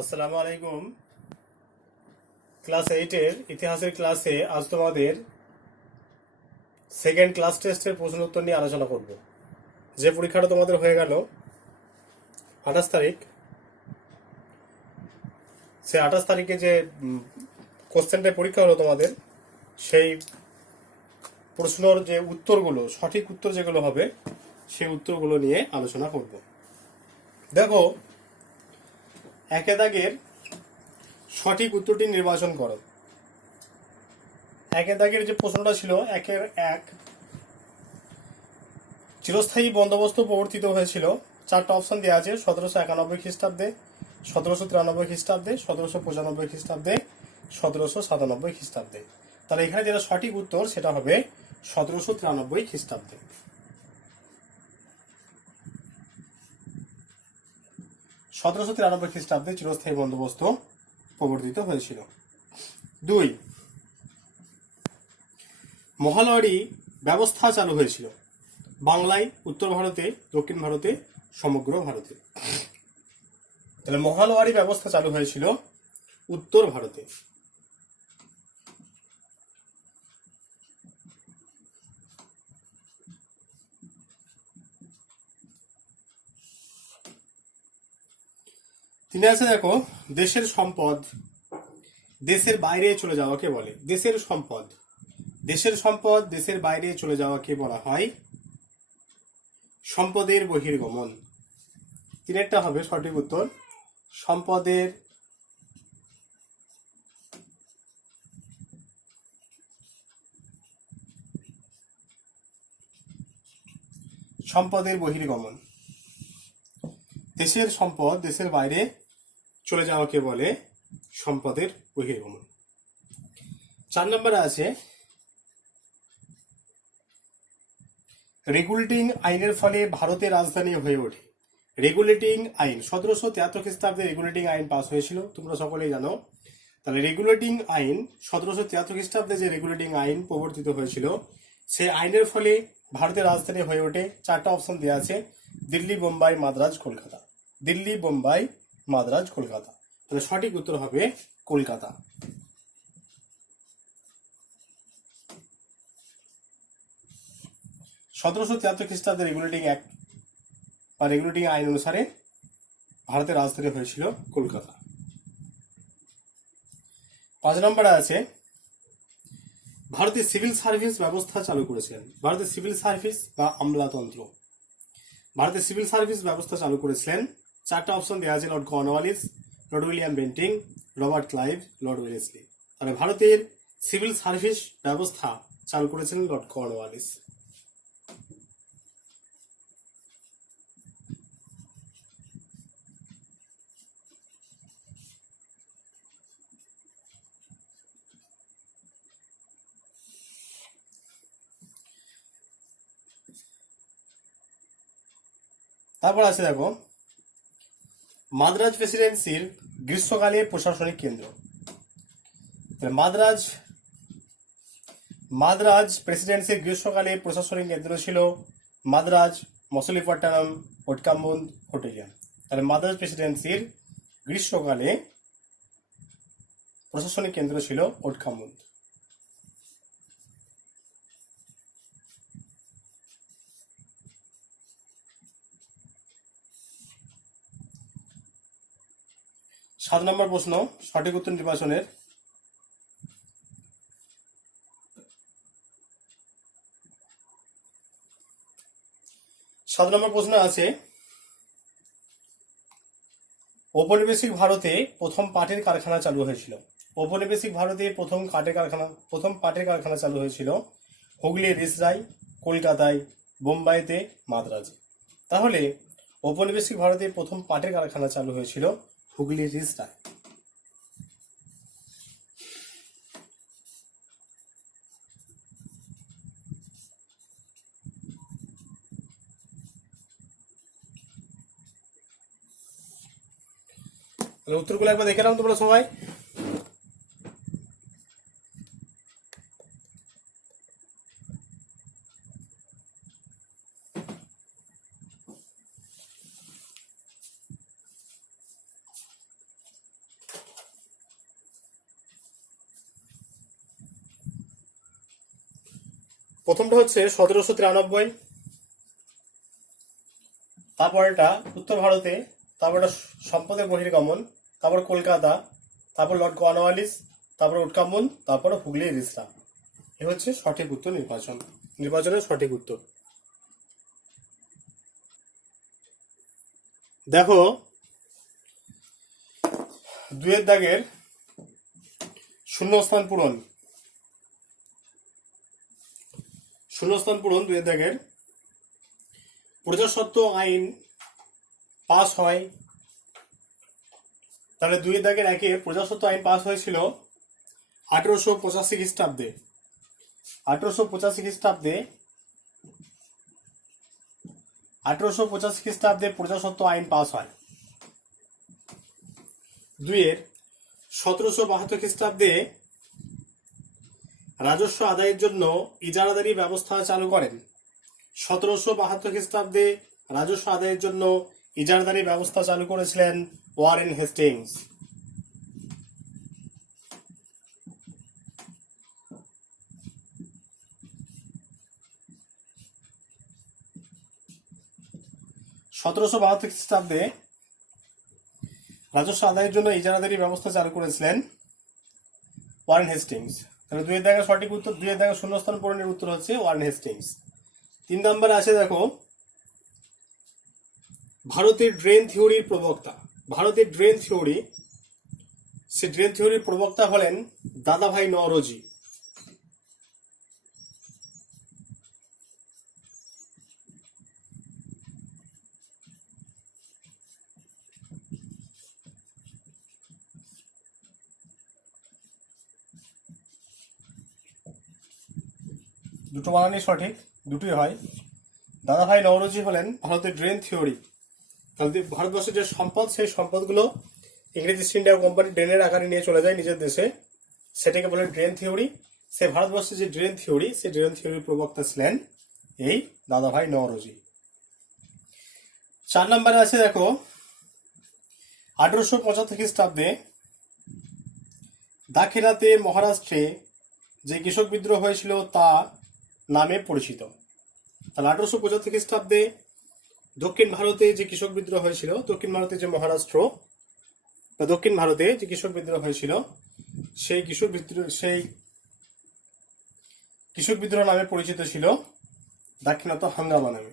আসসালামু আলাইকুম। ক্লাস 8-এর ইতিহাসের ক্লাসে আজ তোমাদের সেকেন্ড ক্লাস টেস্টের প্রশ্ন উত্তর নিয়ে আলোচনা করব। যে পরীক্ষাটা তোমাদের হয়ে গেল 28 তারিখ, সেই 28 তারিখে যে কোশ্চেনটা পরীক্ষা হলো তোমাদের, সেই প্রশ্নর যে উত্তরগুলো, সঠিক উত্তর যেগুলো হবে সেই উত্তরগুলো নিয়ে আলোচনা করব। দেখো, একে দাগের সঠিক উত্তরটি নির্বাচন করো। একে দাগের যে প্রশ্নটা ছিল 1-1, চিরস্থায়ী বন্দোবস্ত প্রবর্তিত হয়েছিল, চারটা অপশন দেওয়া আছে: 1791 খ্রিস্টাব্দে, 1793 খ্রিস্টাব্দে, 1795 খ্রিস্টাব্দে, 1797 খ্রিস্টাব্দে। তাহলে এখানে যেটা সঠিক উত্তর সেটা হবে 1793 খ্রিস্টাব্দে। 1793 খ্রিস্টাব্দে চিরস্থায়ী বন্দোবস্ত প্রবর্তিত হয়েছিল। 2, মহালয়ারি ব্যবস্থা চালু হয়েছিল বাংলায়, উত্তর ভারতে, দক্ষিণ ভারতে, সমগ্র ভারতে। তাহলে মহালয়ারি ব্যবস্থা চালু হয়েছিল উত্তর ভারতে। তিনি আছে, দেখো, দেশের সম্পদ দেশের বাইরে চলে যাওয়াকে বলে। দেশের সম্পদ দেশের বাইরে চলে যাওয়াকে বলা হয় সম্পদের বহির্গমন। তিনেরটা হবে সঠিক উত্তর, সম্পদের বহির্গমন। দেশের সম্পদ দেশের বাইরে চলে যাওয়াকে বলে সম্পদের বহির্গমন। 4 নম্বরে আছে, রেগুলেটিং আইনের ফলে ভারতের রাজধানী হয়ে ওঠে। রেগুলেটিং আইন 1773 খ্রিস্টাব্দে রেগুলেটিং আইন পাস হয়েছিল, তোমরা সকলেই জানো। তাহলে রেগুলেটিং আইন 1773 খ্রিস্টাব্দে যে রেগুলেটিং আইন প্রবর্তিত হয়েছিল, সেই আইনের ফলে ভারতের রাজধানী হয়ে ওঠে। চারটা অপশন দেওয়া আছে: দিল্লি, বোম্বাই, মাদ্রাজ, কলকাতা। দিল্লি, বোম্বাই, মাদ্রাজ, কলকাতা। তাহলে সঠিক উত্তর হবে কলকাতা। 1773 খ্রিস্টাব্দে রেগুলেটিং অ্যাক্ট বা রেগুলেটিং আইন অনুসারে ভারতের রাজধানী হয়েছিল কলকাতা। 5 নম্বরে আছে, ভারতের সিভিল সার্ভিস ব্যবস্থা চালু করেছিলেন। ভারতের সিভিল সার্ভিস বা আমলাতন্ত্র, ভারতের সিভিল সার্ভিস ব্যবস্থা চালু করেছিলেন। চারটা অপশন দেওয়া আছে: Lord Cornwallis, Lord William Bentinck, Robert Clive, Lord Wellesley. তাহলে ভারতের সিভিল সার্ভিস ব্যবস্থা চালু করেছিলেন লর্ড কর্নওয়ালিস। তারপর আছে, দেখো, মাদ্রাজ প্রেসিডেন্সির গ্রীষ্মকালে প্রশাসনিক কেন্দ্র। মাদ্রাজ প্রেসিডেন্সির গ্রীষ্মকালে প্রশাসনিক কেন্দ্র ছিল মাদ্রাজ, মছলিপট্টনম, ওটকামুন্দ, হোটেলিয়াম। তাহলে মাদ্রাজ প্রেসিডেন্সির গ্রীষ্মকালে প্রশাসনিক কেন্দ্র ছিল ওটকামুন্দ। সাত নম্বর প্রশ্ন, সঠিক উত্তর নির্বাচনের। 7 নম্বর প্রশ্ন আছে, ঔপনিবেশিক ভারতে প্রথম পাটের কারখানা চালু হয়েছিল। ঔপনিবেশিক ভারতে প্রথম পাটের কারখানা চালু হয়েছিল হুগলি, রিসরাই, কলকাতায়, বোম্বাইতে, মাদ্রাজে। তাহলে ঔপনিবেশিক ভারতে প্রথম পাটের কারখানা চালু হয়েছিল হুগলি, রিসরাই। তাহলে উত্তরগুলো একবার দেখে নাও তোমরা সবাই। প্রথমটা হচ্ছে 1793, তারপর এটা উত্তর ভারতে, তারপর এটা সম্পদের বহির্গমন, তারপর কলকাতা, তারপর লর্ড কর্নওয়ালিস, তারপর উটকামুন, তারপর হুগলি রিসরা। এ হচ্ছে সঠিক উত্তর নির্বাচনের সঠিক উত্তর। দেখো 2 দাগের শূন্যস্থান পূরণ 2 দাগের প্রজাস্বত্ব আইন পাস হয়। তাহলে 2 দাগের 1 প্রজাস্বত্ব আইন পাস হয়েছিল 1885 খ্রিস্টাব্দে। 1885 খ্রিস্টাব্দে প্রজাস্বত্ব আইন পাস হয়। 2 1772 খ্রিস্টাব্দে রাজস্ব আদায়ের জন্য ইজারাদারি ব্যবস্থা চালু করেন। 1772 খ্রিস্টাব্দে রাজস্ব আদায়ের জন্য ইজারাদারি ব্যবস্থা চালু করেছিলেন ওয়ারেন হেস্টিংস। সতেরোশো বাহাত্তর খ্রিস্টাব্দে রাজস্ব আদায়ের জন্য ইজারাদারি ব্যবস্থা চালু করেছিলেন ওয়ারেন হেস্টিংস। তাহলে 2 দাগের সঠিক উত্তর, 2 দাগের শূন্যস্থান পূরণের উত্তর হচ্ছে ওয়ারেন হেস্টিংস। 3 নম্বরে আছে দেখো ভারতের ড্রেন থিওরির প্রবক্তা। ভারতের ড্রেন থিওরি, সে ড্রেন থিওরির প্রবক্তা হলেন দাদাভাই নওরোজি। দুটো বানানই সঠিক, দুটোই হয়। দাদাভাই নওরোজি হলেন ভারতের ড্রেন থিওরি। তাহলে ভারতবর্ষের যে সম্পদ, সেই সম্পদগুলো ইংরেজ ইস্ট ইন্ডিয়া কোম্পানি ড্রেনের আকারে নিয়ে চলে যায় নিজের দেশে, সেটাকে বলে ড্রেন থিওরি। সে ভারতবর্ষের যে ড্রেন থিওরি, সেই ড্রেন থিওরির প্রবক্তা ছিলেন এই দাদাভাই নওরোজি। 4 নম্বরে আছে দেখো 1875 খ্রিস্টাব্দে দাক্ষিণাত্যে মহারাষ্ট্রে যে কৃষক বিদ্রোহ হয়েছিল তা নামে পরিচিত। তাহলে 1875 খ্রিস্টাব্দে দক্ষিণ ভারতে যে কৃষক বিদ্রোহ হয়েছিল, দক্ষিণ ভারতে যে মহারাষ্ট্র বা দক্ষিণ ভারতে যে কৃষক বিদ্রোহ হয়েছিল, সেই কৃষক বিদ্রোহ নামে পরিচিত ছিল দাক্ষিণাত্য হাঙ্গামা নামে।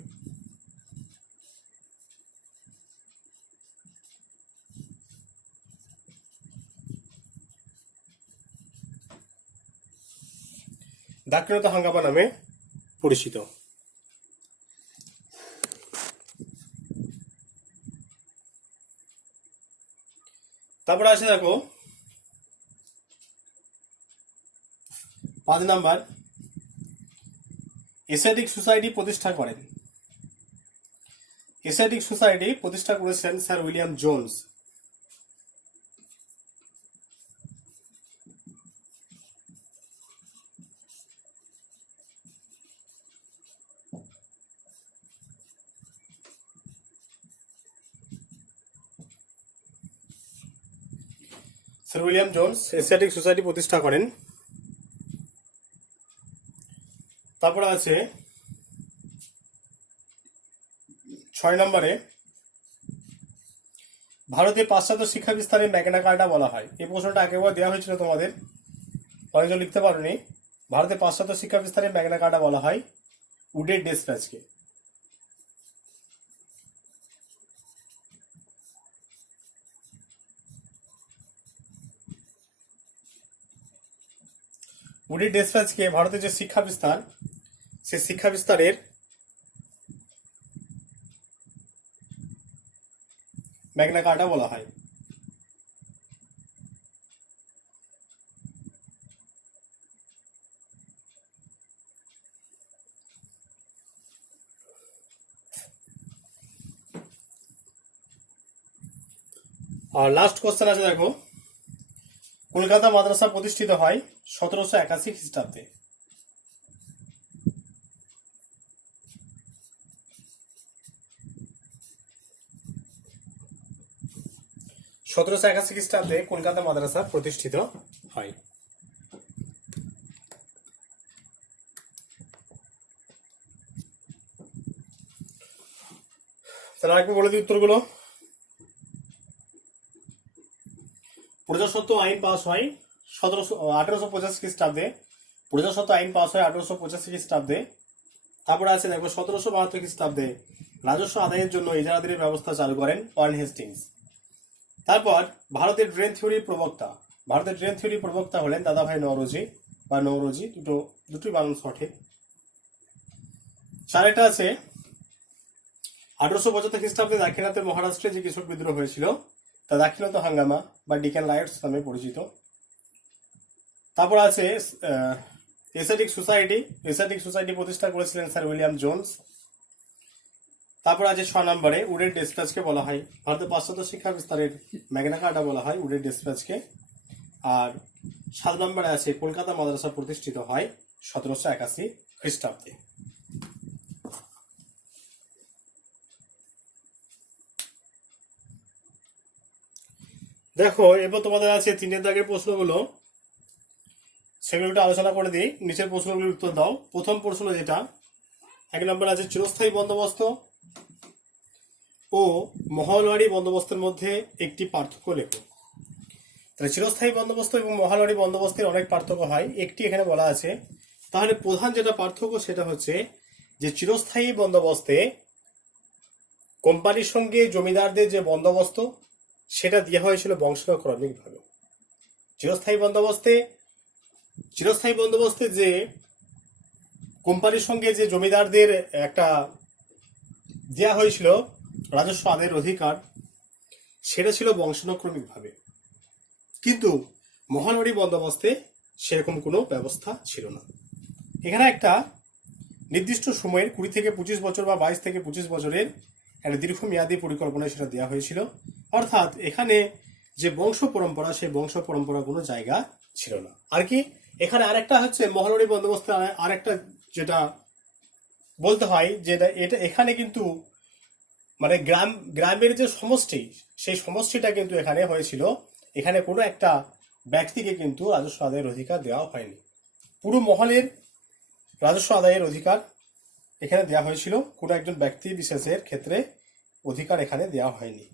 দাক্ষিণাত্য হাঙ্গামা নামে পরিচিত। তারপরে আছে দেখো 5 নাম্বার এশিয়াটিক সোসাইটি প্রতিষ্ঠা করেন। এশিয়াটিক সোসাইটি প্রতিষ্ঠা করেছেন sir William Jones. Sir William Jones Asiatic society প্রতিষ্ঠা করেন। তারপরে আছে 6 নম্বরে ভারতের পাশ্চাত্য শিক্ষা বিস্তারে ম্যাগনা কার্টা বলা হয়। এই প্রশ্নটা আগেবার দেওয়া হয়েছিল তোমাদের, অনেকজন লিখতে পারোনি। ভারতের পাশ্চাত্য শিক্ষা বিস্তারে ম্যাগনা কার্টা বলা হয় উডের ডেসপ্যাচকে। উডের ডেসপ্যাচকে ভারতের যে শিক্ষা বিস্তার, সে শিক্ষা বিস্তারের ম্যাগনা কার্টা বলা হয়। আর লাস্ট কোশ্চেন আছে দেখো কলকাতা মাদ্রাসা প্রতিষ্ঠিত হয় 1781 খ্রিস্টাব্দে। 1781 খ্রিস্টাব্দে কলকাতা মাদ্রাসা প্রতিষ্ঠিত হয়। তাহলে আরেকবার বলে দিই উত্তরগুলো। প্রজাস্বত্ব আইন পাস হয় 1885 খ্রিস্টাব্দে। প্রজাস্বত্ব আইন পাস হয় 1885 খ্রিস্টাব্দে। তারপরে আছে দেখো 1772 খ্রিস্টাব্দে রাজস্ব আদায়ের জন্য ইজারাদারির ব্যবস্থা চালু করেন ওয়ারেন হেস্টিংস। তারপর ভারতের ড্রেন থিওরির প্রবক্তা হলেন দাদাভাই নওরোজি, দুটোই বানান সঠিক। চারেটা আছে 1875 খ্রিস্টাব্দে দাক্ষিণাত্যের মহারাষ্ট্রে যে কৃষক বিদ্রোহ হয়েছিল তা দাক্ষিণাত্য হাঙ্গামা বা ডিকেন রাইটস নামে পরিচিত। তারপর আছে এসেটিক সোসাইটি প্রতিষ্ঠা করেছিলেন স্যার উইলিয়াম জোন্স। তারপর আছে 6 নম্বরে উডের ডিসপ্যাচকে বলা হয়, ভারতের পাশ্চাত্য শিক্ষা বিস্তারের ম্যাগনা কার্টা বলা হয় উডের ডিসপ্যাচকে। আর 7 নম্বরে আছে কলকাতা মাদ্রাসা প্রতিষ্ঠিত হয় 1781 খ্রিস্টাব্দে। দেখো এবার তোমাদের আছে 3 দাগের প্রশ্নগুলো, সেগুলো একটু আলোচনা করে দিই। নিচের প্রশ্নগুলির উত্তর দাও। প্রথম প্রশ্ন যেটা 1 নম্বর আছে চিরস্থায়ী বন্দোবস্ত ও মহলবাড়ি বন্দোবস্তের মধ্যে একটি পার্থক্য লেখো। তাহলে চিরস্থায়ী বন্দোবস্ত এবং মহলবাড়ি বন্দোবস্তের অনেক পার্থক্য হয়, একটি এখানে বলা আছে। তাহলে প্রধান যেটা পার্থক্য সেটা হচ্ছে যে চিরস্থায়ী বন্দোবস্তে কোম্পানির সঙ্গে জমিদারদের যে বন্দোবস্ত সেটা দেওয়া হয়েছিল বংশানুক্রমিক ভাবে। চিরস্থায়ী বন্দোবস্তে যে কোম্পানির সঙ্গে যে জমিদারদের একটা দেওয়া হয়েছিল রাজস্ব আদায়ের অধিকার, সেটা ছিল বংশানুক্রমিক ভাবে। কিন্তু মহলবাড়ি বন্দোবস্তে সেরকম কোনো ব্যবস্থা ছিল না। এখানে একটা নির্দিষ্ট সময়ের 20 থেকে 25 বছর বা 22 থেকে 25 বছরের একটা দীর্ঘমেয়াদী পরিকল্পনায় সেটা দেওয়া হয়েছিল। অর্থাৎ এখানে যে বংশ পরম্পরা, সেই বংশ পরম্পরা কোনো জায়গা ছিল না। আর কি এখানে আরেকটা হচ্ছে মহলবাড়ি বন্দোবস্তে আরেকটা যেটা বলতে হয়, যেটা এখানে কিন্তু মানে গ্রামের যে সমষ্টি, সেই সমষ্টিটা কিন্তু এখানে হয়েছিল। এখানে কোনো একটা ব্যক্তিকে কিন্তু রাজস্ব আদায়ের অধিকার দেওয়া হয়নি। পুরো মহলের রাজস্ব আদায়ের অধিকার এখানে দেওয়া হয়েছিল, কোনো একজন ব্যক্তি বিশেষের ক্ষেত্রে অধিকার এখানে দেওয়া হয়নি।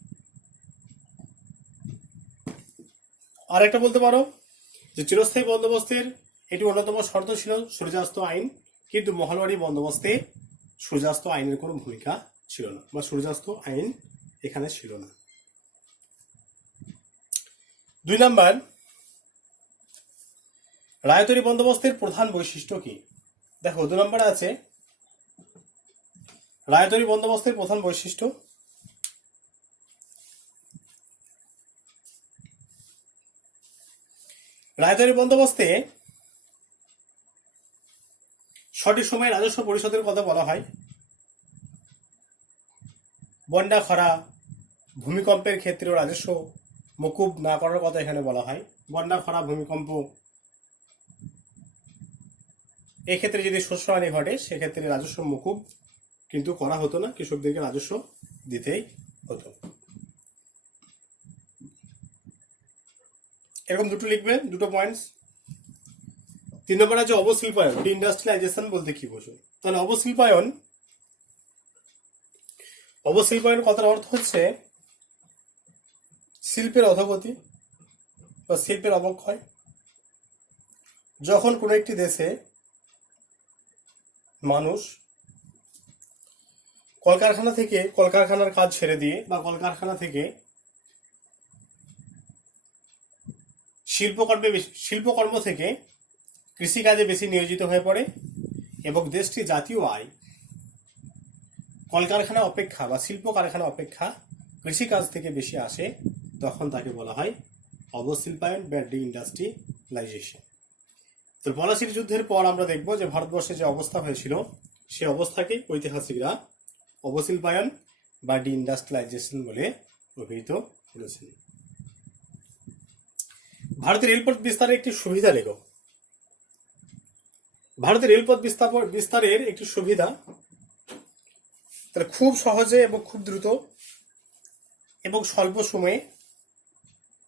আর একটা বলতে পারো যে চিরস্থায়ী বন্দোবস্তের এটি অন্যতম শর্ত ছিল সূর্যাস্ত আইন, কিন্তু মহলবাড়ি বন্দোবস্তে সূর্যাস্ত আইনের কোনো ভূমিকা ছিল না, বা সূর্যাস্ত আইন এখানে ছিল না। 2 নম্বর, রায়তরি বন্দোবস্তের প্রধান বৈশিষ্ট্য কি? দেখো 2 নম্বরে আছে রায়তরি বন্দোবস্তের প্রধান বৈশিষ্ট্য। রায়তরি বন্দোবস্তে সঠিক সময়ে রাজস্ব পরিশোধের কথা বলা হয়। বন্যা, খরা, ভূমিকম্পের ক্ষেত্রেও রাজস্ব মকুব না করার কথা এখানে বলা হয়। বন্যা, খরা, ভূমিকম্প এক্ষেত্রে যদি শস্যহানি ঘটে সেক্ষেত্রে রাজস্ব মকুব কিন্তু করা হতো না, কৃষকদেরকে রাজস্ব দিতেই হতো। এরকম দুটো লিখবে, দুটো পয়েন্টস। 3 নম্বর আছে অবশিল্পায়ন, ডিইন্ডাস্ট্রিয়ালাইজেশন বলতে কি বোঝো? তাহলে অবশিল্পায়ন কথার অর্থ হচ্ছে শিল্পের অধোগতি বা শিল্পের অবক্ষয়। যখন কোনো একটি দেশে মানুষ কলকারখানার কাজ ছেড়ে দিয়ে বা কলকারখানা থেকে শিল্পকর্ম থেকে কৃষিকাজে বেশি নিয়োজিত হয়ে পড়ে এবং দেশটির জাতীয় আয় কলকারখানা অপেক্ষা বা শিল্প কারখানা অপেক্ষা কৃষিকাজ থেকে বেশি আসে, তখন তাকে বলা হয় অবশিল্পায়ন বা ডিইন্ডাস্ট্রিয়ালাইজেশন। তো পলাশির যুদ্ধের পর আমরা দেখব যে ভারতবর্ষে যে অবস্থা হয়েছিল, সে অবস্থাকে ঐতিহাসিকরা অবশিল্পায়ন বা ডিইন্ডাস্ট্রিয়ালাইজেশন বলে অভিহিত করেছেন। ভারতের রেলপথ বিস্তারের একটি সুবিধা লেখো। ভারতের রেলপথ বিস্তারের একটি সুবিধা, তাহলে খুব সহজে এবং খুব দ্রুত এবং স্বল্প সময়ে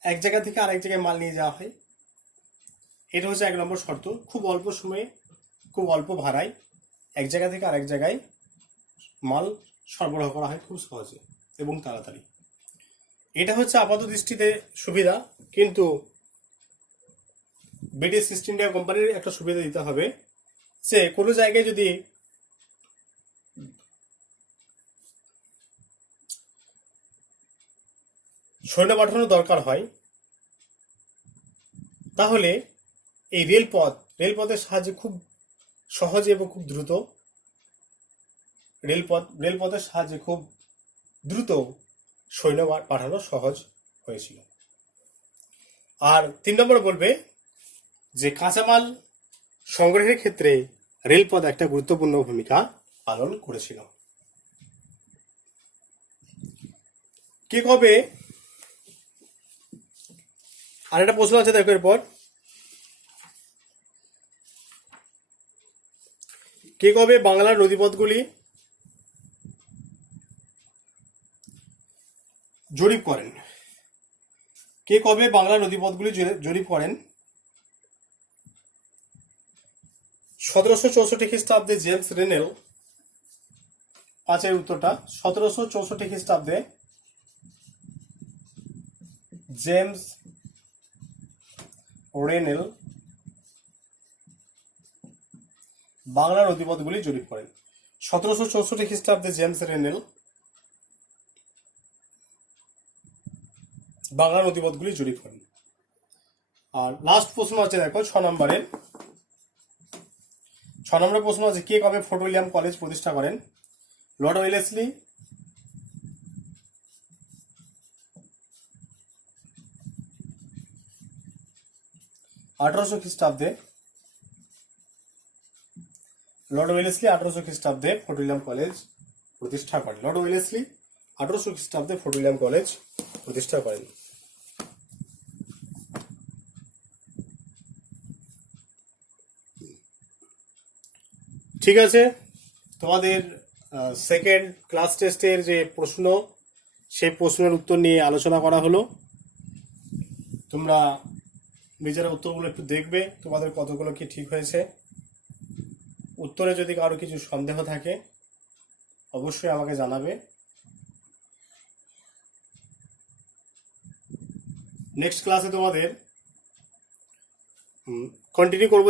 এক জায়গা থেকে আরেক জায়গায় মাল নিয়ে যাওয়া হয়। এটা হচ্ছে 1 নম্বর শর্ত। খুব অল্প সময়ে, খুব অল্প ভাড়ায় এক জায়গা থেকে আরেক জায়গায় মাল সরবরাহ করা হয় খুব সহজে এবং তাড়াতাড়ি। এটা হচ্ছে আপাত দৃষ্টিতে সুবিধা, কিন্তু ব্রিটিশ ইস্ট ইন্ডিয়া কোম্পানির একটা সুবিধা দিতে হবে যে কোনো জায়গায় যদি সৈন্য পাঠানোর দরকার হয় তাহলে এই রেলপথের সাহায্যে খুব সহজে এবং খুব দ্রুত রেলপথের সাহায্যে খুব দ্রুত সৈন্য পাঠানো সহজ হয়েছিল। আর 3 নম্বর বলবে যে কাঁচামাল সংগ্রহের ক্ষেত্রে রেলপথ একটা গুরুত্বপূর্ণ ভূমিকা পালন করেছিল। কে কবে, আর একটা প্রশ্ন আছে দেখো এরপর, কে কবে বাংলার নদীপথগুলি জরিপ করেন? কে কবে বাংলার নদীপথগুলি জরিপ করেন? 1764 খ্রিস্টাব্দে জেমস রেনেল। 5 উত্তরটা 1764 খ্রিস্টাব্দে জেমস রেনেল বাংলার নদীপথগুলি জরিপ করেন। 1764 খ্রিস্টাব্দে জেমস রেনেল বাংলার নদীপথগুলি জরিপ করেন। আর লাস্ট প্রশ্ন আছে দেখো 6 নম্বরের প্রশ্ন আছে, কে কবে ফোর্ট উইলিয়াম কলেজ প্রতিষ্ঠা করেন? লর্ড ওয়েলেসলি, 1800 খ্রিস্টাব্দে। লর্ড ওয়েলেসলি 1800 খ্রিস্টাব্দে ফোর্ট উইলিয়াম কলেজ প্রতিষ্ঠা করেন। লর্ড ওয়েলেসলি 1800 খ্রিস্টাব্দে ফোর্ট উইলিয়াম কলেজ প্রতিষ্ঠা করেন। ঠিক আছে, তোমাদের সেকেন্ড ক্লাস টেস্টের যে প্রশ্ন, সেই প্রশ্নের উত্তর নিয়ে আলোচনা করা হলো। তোমরা নিজেরা উত্তরগুলো একটু দেখবে, তোমাদের কতগুলো কি ঠিক হয়েছে। উত্তরে যদি কারো কিছু সন্দেহ থাকে অবশ্যই আমাকে জানাবে। নেক্সট ক্লাসে তোমাদের কন্টিনিউ করবো,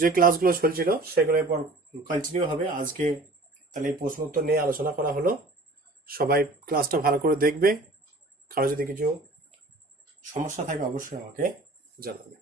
যে ক্লাসগুলো চলছিল সেগুলো এরপর কন্টিনিউ হবে। আজকে তাহলে এই প্রশ্ন উত্তর নিয়ে আলোচনা করা হলো। সবাই ক্লাসটা ভালো করে দেখবে, কারো যদি কিছু সমস্যা থাকে অবশ্যই আমাকে জানাবে।